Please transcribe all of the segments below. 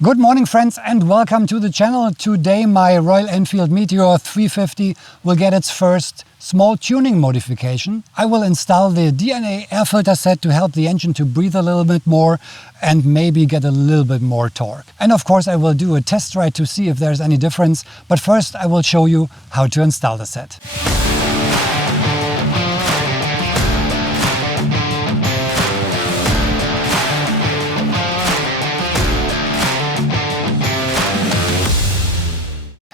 Good morning friends and welcome to the channel. Today my Royal Enfield Meteor 350 will get its first small tuning modification. I will install the DNA air filter set to help the engine to breathe a little bit more and maybe get a little bit more torque. And of course I will do a test ride to see if there's any difference, but first I will show you how to install the set.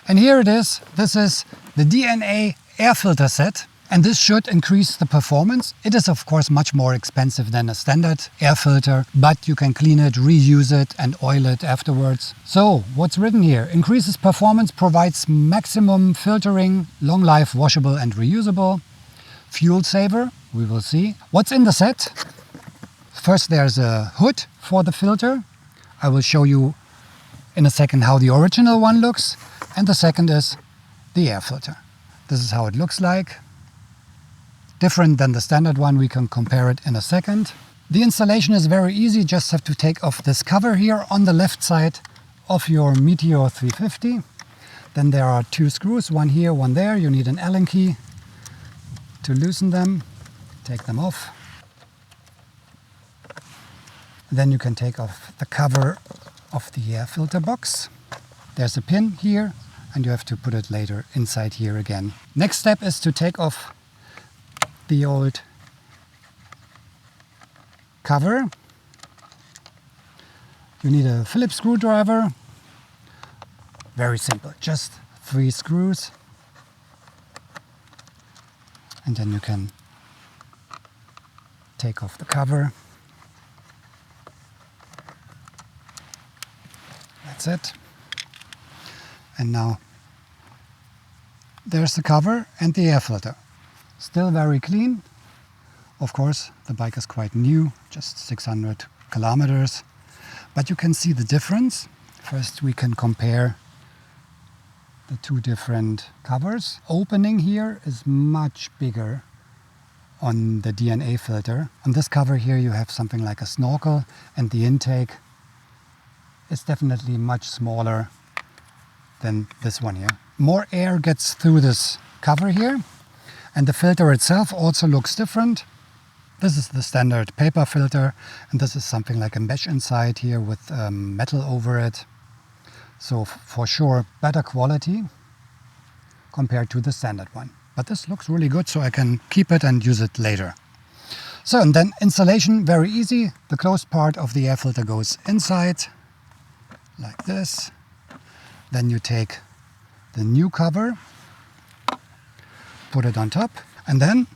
And here it is. This is the DNA air filter set, and this should increase the performance. It is of course much more expensive than a standard air filter, but you can clean it, reuse it and oil it afterwards. So what's written here? Increases performance, provides maximum filtering, long life, washable and reusable. Fuel saver, we will see. What's in the set? First there's a hood for the filter. I will show you in a second how the original one looks. And the second is the air filter. This is how it looks like. Different than the standard one, we can compare it in a second. The installation is very easy, just have to take off this cover here on the left side of your Meteor 350. Then there are two screws, one here, one there. You need an Allen key to loosen them, take them off. Then you can take off the cover of the air filter box. There's a pin here and you have to put it later inside here again. Next step is to take off the old cover. You need a Phillips screwdriver. Very simple, just 3 screws. And then you can take off the cover. That's it. And now there's the cover and the air filter. Still very clean. Of course, the bike is quite new, just 600 kilometers. But you can see the difference. First we can compare the two different covers. Opening here is much bigger on the DNA filter. On this cover here you have something like a snorkel, and the intake is definitely much smaller than this one here. More air gets through this cover here, and the filter itself also looks different. This is the standard paper filter, and this is something like a mesh inside here with metal over it. So for sure better quality compared to the standard one. But this looks really good, so I can keep it and use it later. So and then installation, very easy. The closed part of the air filter goes inside like this. Then you take the new cover, put it on top, and then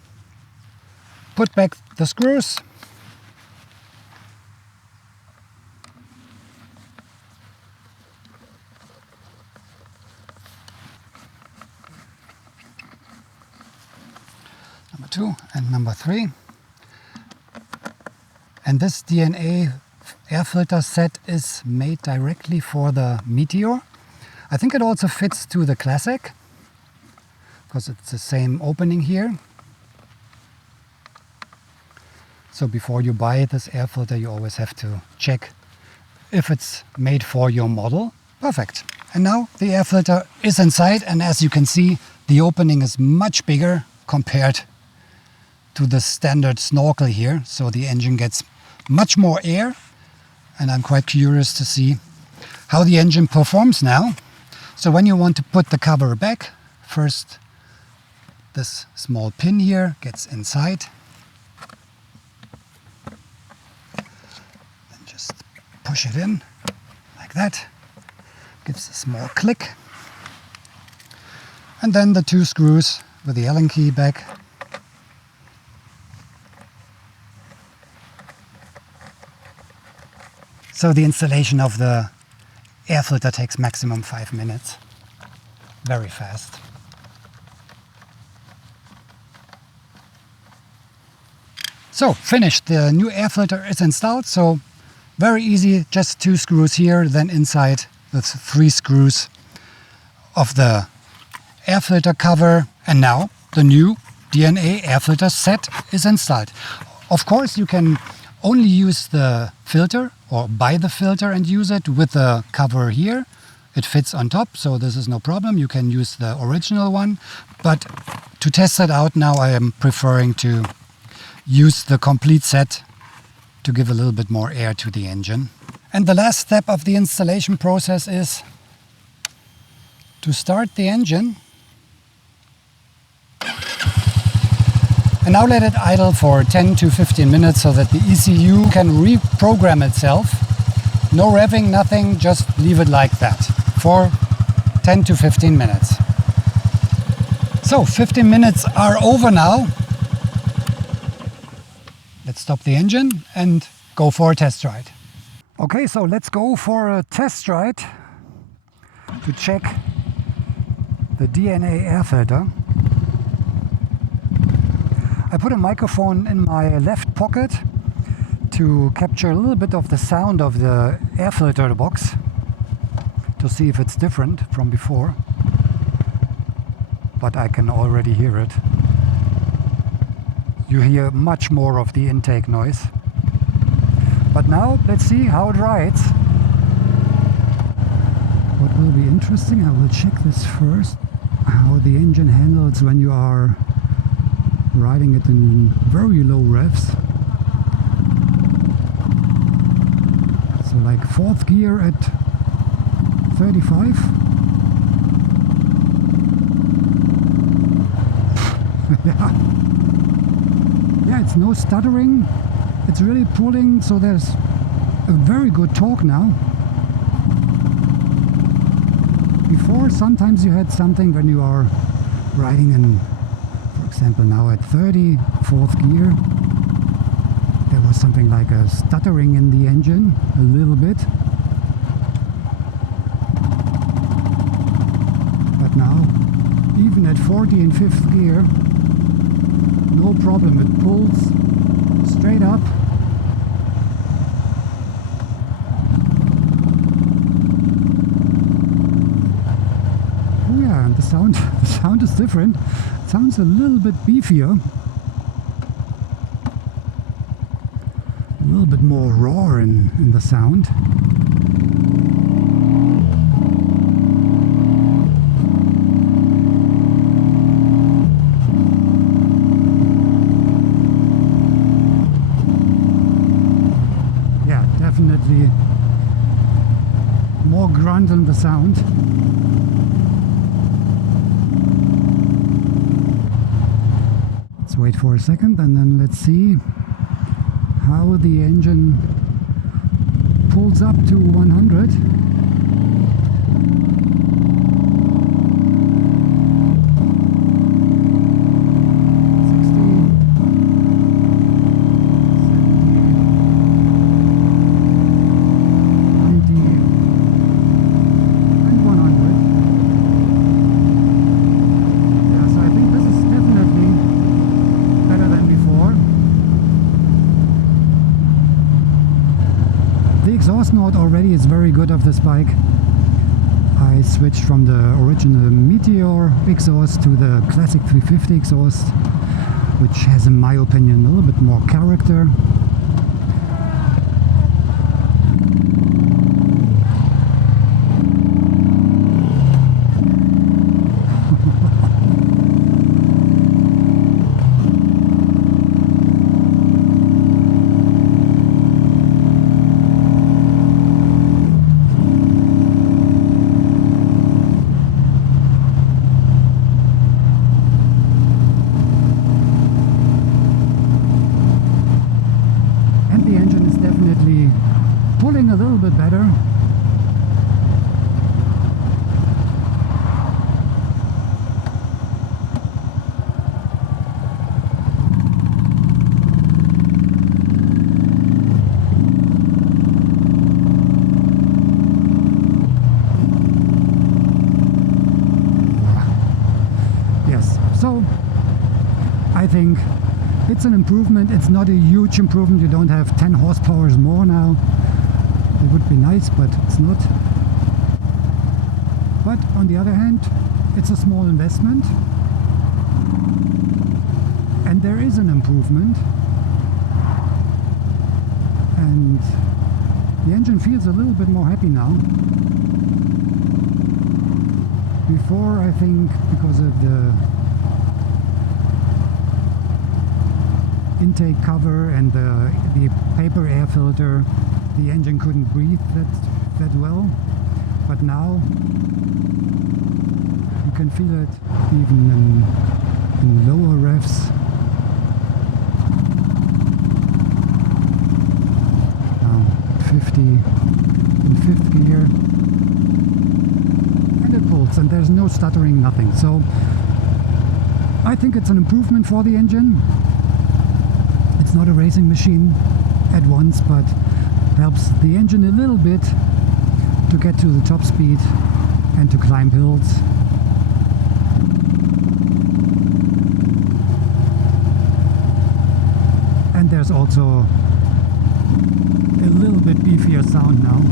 put back the screws. Number 2 and number 3. And this DNA air filter set is made directly for the Meteor. I think it also fits to the Classic, because it's the same opening here. So before you buy this air filter, you always have to check if it's made for your model. Perfect. And now the air filter is inside, and as you can see, the opening is much bigger compared to the standard snorkel here. So the engine gets much more air, and I'm quite curious to see how the engine performs now. So when you want to put the cover back, first this small pin here gets inside. Then just push it in like that. Gives a small click. And then the 2 screws with the Allen key back. So the installation of the air filter takes maximum 5 minutes. Very fast. So finished. The new air filter is installed. So very easy, just 2 screws here, then inside the 3 screws of the air filter cover. And now the new DNA air filter set is installed. Of course you can only use the filter or buy the filter and use it with the cover here. It fits on top, so this is no problem. You can use the original one. But to test it out now, I am preferring to use the complete set to give a little bit more air to the engine. And the last step of the installation process is to start the engine and now let it idle for 10 to 15 minutes so that the ECU can reprogram itself. No revving, nothing, just leave it like that for 10 to 15 minutes. So 15 minutes are over now. Let's stop the engine and go for a test ride. Okay, so let's go for a test ride to check the DNA air filter. I put a microphone in my left pocket to capture a little bit of the sound of the air filter box to see if it's different from before. But I can already hear it. You hear much more of the intake noise. But now let's see how it rides. What will be interesting, I will check this first, how the engine handles when you are riding it in very low revs. So like fourth gear at 35. Yeah, it's no stuttering. It's really pulling, so there's a very good torque now. Before, sometimes you had something when you are riding in, for example, now at 30, fourth gear, there was something like a stuttering in the engine, a little bit. But now, even at 40 in fifth gear, no problem, it pulls straight up. Oh yeah, and the sound is different. It sounds a little bit beefier. A little bit more roar in the sound. Definitely more grunt in the sound. Let's wait for a second and then let's see how the engine pulls up to 100. Exhaust note already is very good of this bike. I switched from the original Meteor exhaust to the classic 350 exhaust, which has, in my opinion, a little bit more character. Pulling a little bit better. Yes, so I think it's an improvement. It's not a huge improvement. You don't have 10 horsepower more now. It would be nice, but it's not. But on the other hand, it's a small investment and there is an improvement. And the engine feels a little bit more happy now. Before, I think, because of the intake cover and the paper air filter, the engine couldn't breathe that well. But now you can feel it even in lower revs. Now 50 in fifth gear. And it pulls, and there's no stuttering, nothing. So I think it's an improvement for the engine. It's not a racing machine at once, but helps the engine a little bit to get to the top speed and to climb hills. And there's also a little bit beefier sound now.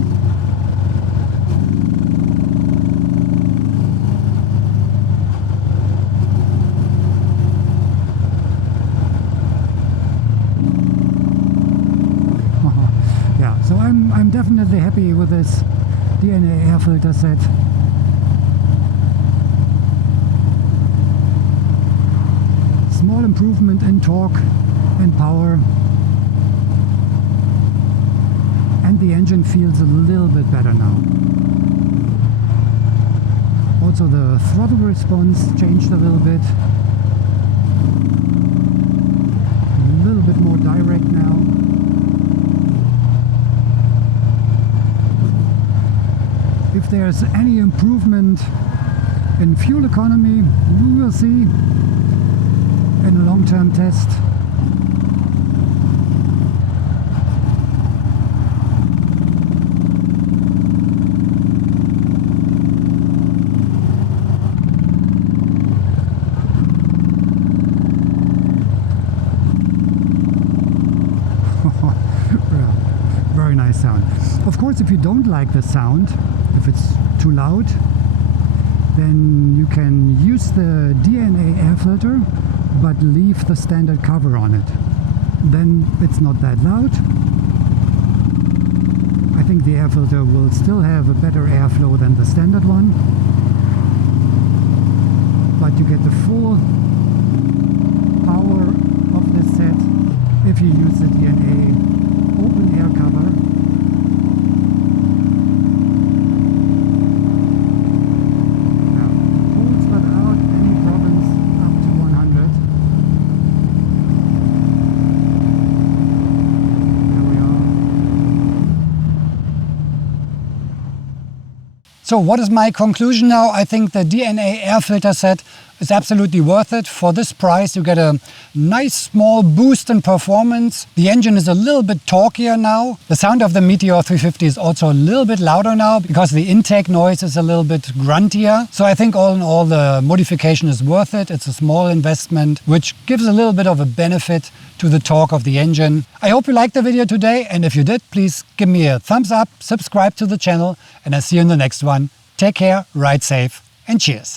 Yeah, so I'm definitely happy with this DNA air filter set. Small improvement in torque and power, and the engine feels a little bit better now. Also the throttle response changed a little bit. A little bit more direct now. If there's any improvement in fuel economy, we will see in a long-term test. Very nice sound. Of course, if you don't like the sound, if it's too loud, then you can use the DNA air filter but leave the standard cover on it. Then it's not that loud. I think the air filter will still have a better airflow than the standard one, but you get the full power of this set if you use the DNA open air cover. So what is my conclusion now? I think the DNA air filter set is absolutely worth it. For this price you get a nice small boost in performance. The engine is a little bit torquier now. The sound of the Meteor 350 is also a little bit louder now because the intake noise is a little bit gruntier. So I think all in all the modification is worth it. It's a small investment which gives a little bit of a benefit to the torque of the engine. I hope you liked the video today, and if you did, please give me a thumbs up, subscribe to the channel, and I'll see you in the next one. Take care, ride safe, and cheers.